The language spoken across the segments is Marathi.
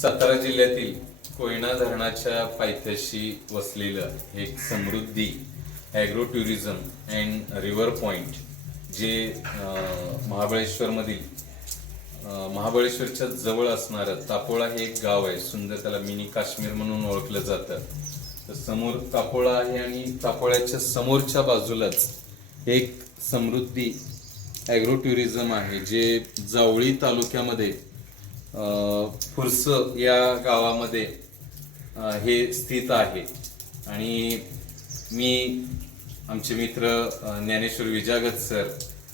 सातारा जिल्ह्यातील कोयना धरणाच्या पायथ्याशी वसलेलं एक Samruddhi agro tourism and river point जे महाबळेश्वरच्या जवळ असणारं तापोळा हे एक गाव आहे. सुंदर, त्याला मिनी काश्मीर म्हणून ओळखलं जातं. तर समोर तापोळा आहे आणि तापोळ्याच्या समोरच्या बाजूलाच एक समृद्धी ॲग्रो टुरिझम आहे जे जावळी तालुक्यामध्ये फुरस या गावामध्ये हे स्थित आहे. आणि मी, आमचे मित्र ज्ञानेश्वर विजागत सर,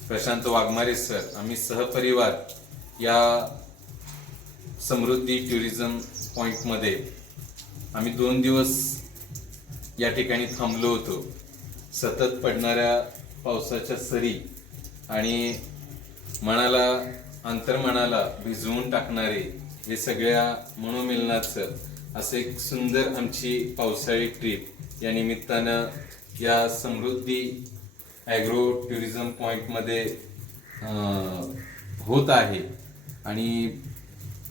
प्रशांत वाघमारे सर, आम्ही सहपरिवार या समृद्धी टुरिझम पॉइंटमध्ये आम्ही 2 दिवस या ठिकाणी थांबलो होतो. सतत पडणाऱ्या पावसाच्या सरी आणि अंतर्मनाला भिजवून टाकणारे हे सगळ्या मनोमिलनाचं असं एक सुंदर आमची पावसाळी ट्रिप या निमित्तानं या समृद्धी ॲग्रो टुरिझम पॉइंटमध्ये होत आहे. आणि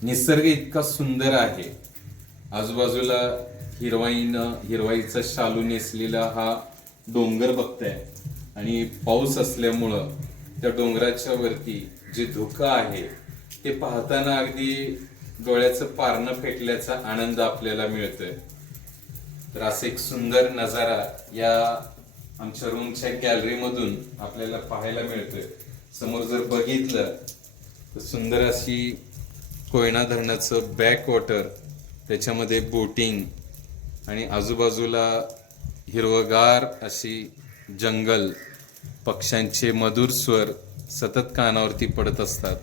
निसर्ग इतका सुंदर आहे. आजूबाजूला हिरवाईचा शालू नेसलेला हा डोंगर बघताय आणि पाऊस असल्यामुळं त्या डोंगराच्या वरती जे धुकं आहे ते पाहताना अगदी डोळ्याचं पारणं फेटल्याचा आनंद आपल्याला मिळतोय. तर असं एक सुंदर नजारा या आमच्या रूमच्या गॅलरीमधून आपल्याला पाहायला मिळतोय. समोर जर बघितलं तर सुंदर अशी कोयना धरणाचं बॅक वॉटर, त्याच्यामध्ये बोटिंग आणि आजूबाजूला हिरवगार अशी जंगल, पक्ष्यांचे मधुर स्वर सतत कानावरती पडत असतात.